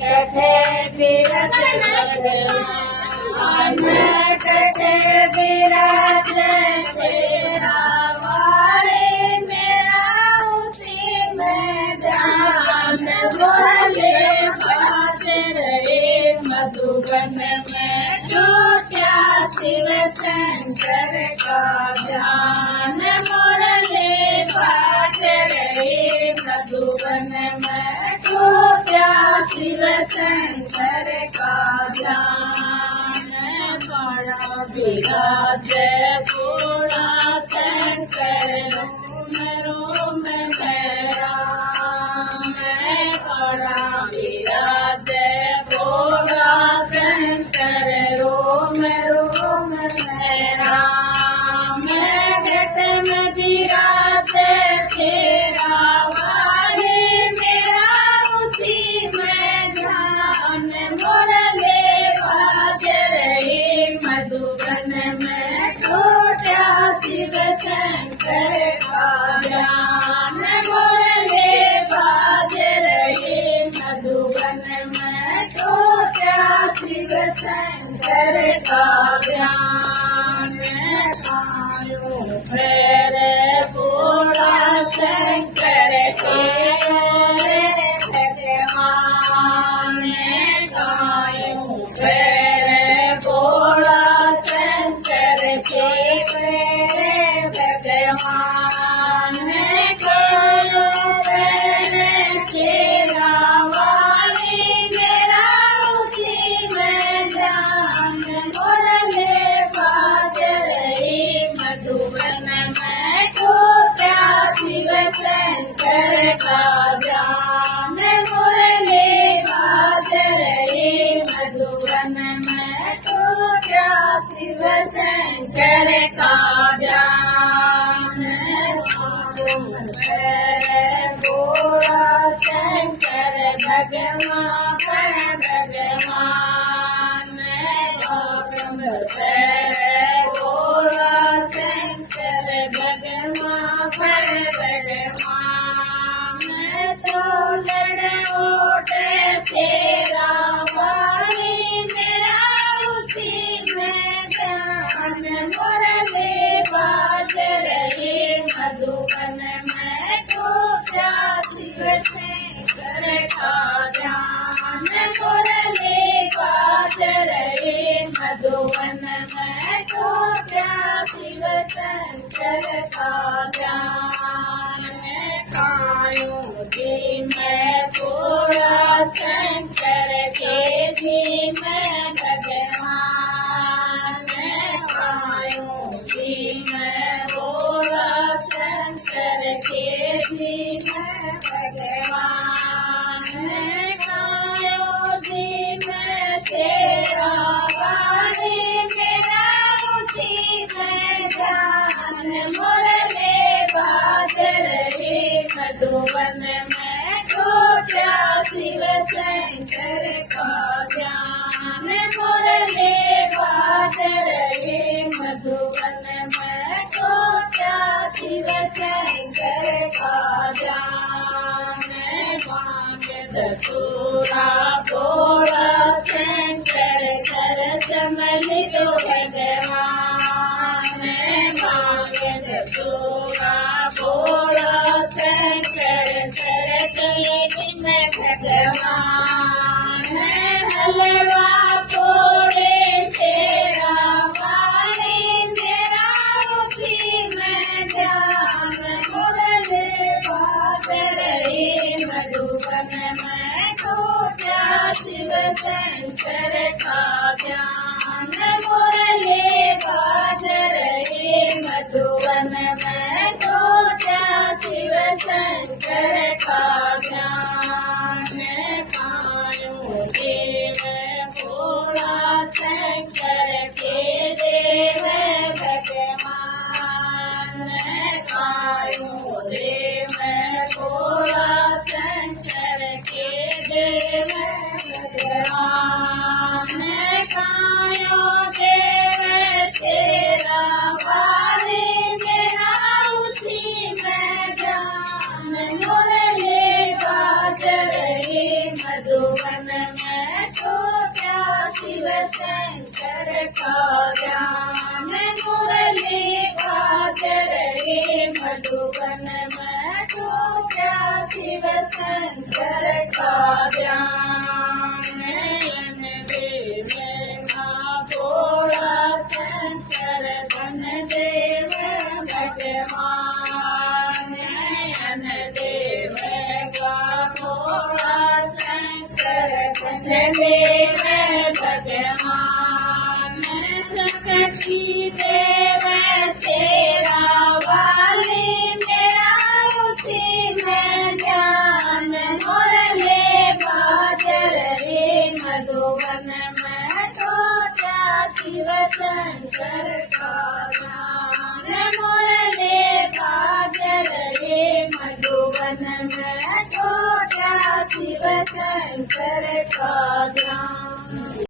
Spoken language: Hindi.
कटे बिरज भगवान कटे बिरज तेरा वाले मेरा उसी में जान बोले बात रहे मधुबन में छूटा शिव शंकर का ध्यान मुरली बात रहे मधुबन में छूटा शिव शंकर का ध्यान बड़ा विराज पूरा शंकर रोम मेरा मैं बड़ा विराज पूरा शंकर रोम मेरा मैं घट में विराज तेरा वाले मेरा उसी में ध्यान मुरली बाज रही मधुबन में छोटा शिव शंकर का ध्यान मुरली बाज रही मधुबन में छोटा शिव शंकर का ध्यान आयो मेरे पूरा शंकर के भगवान गायो मेरे पूरा शंकर के भगवान गायो मेरे तेरा वाली मेरा उसी में जान मुरली बाज रही मधुबन में छोटा शिव शंकर का ध्यान मुरली बाज रही मधुबन में छोटा शिव शंकर का ध्यान बोला शंकर भगवान बोला शंकर भगवान तो लड़ ओटे तेरा वाली मेरा उसी में जान मुरली बाज रही मधुबन में छोटा शिव शंकर का ध्यान मुरली बाज रही मधुबन में छोटा शिव शंकर का ध्यान कायो जी मैं पूरा शंकर के जी मैं भगवान कायो जी मैं पूरा शंकर के जी मैं भगवान कायो जी मैं तेरा वाली मेरा उसी में जान मुरली बाज रही मधुबन में छोटा शिव शंकर का ध्यान मुरली बाज रही मधुबन में छोटा शिव शंकर का ध्यान पूरा बोला शंकर कर चमली तो भगवान मांगन पूरा बोला शंकर कर चमली में भगवान हलवा पोड़े तेरा वाली मेरा उसी में ध्यान मुरली बाज रही मधुबन में छोटा शिव शंकर का ध्यान मुरली बाज रही मधुबन में छोटा शिव शंकर का ध्यान कायो देव भोला शंकर के देव भगवान कायो देव भोला शंकर के देव भगवान कायो देव तेरा वाली मेरा उसी में जान मुरली बाज रही मधुबन में टूटा शिव शंकर का ध्यान मुरली बाजर रे मधुबन में टूटा शिव शंकर का ध्यान भोला शंकर बन देव भगवान देव का भोला शंकर बन देव भगवान सकती देव तेरा वाली मेरा उसी में ध्यान मुरली बाजर रे मधुबन में टूटा शिव शंकर का ध्यान मुरली बाजर रे मधुबन में टूटा शिव शंकर का ध्यान।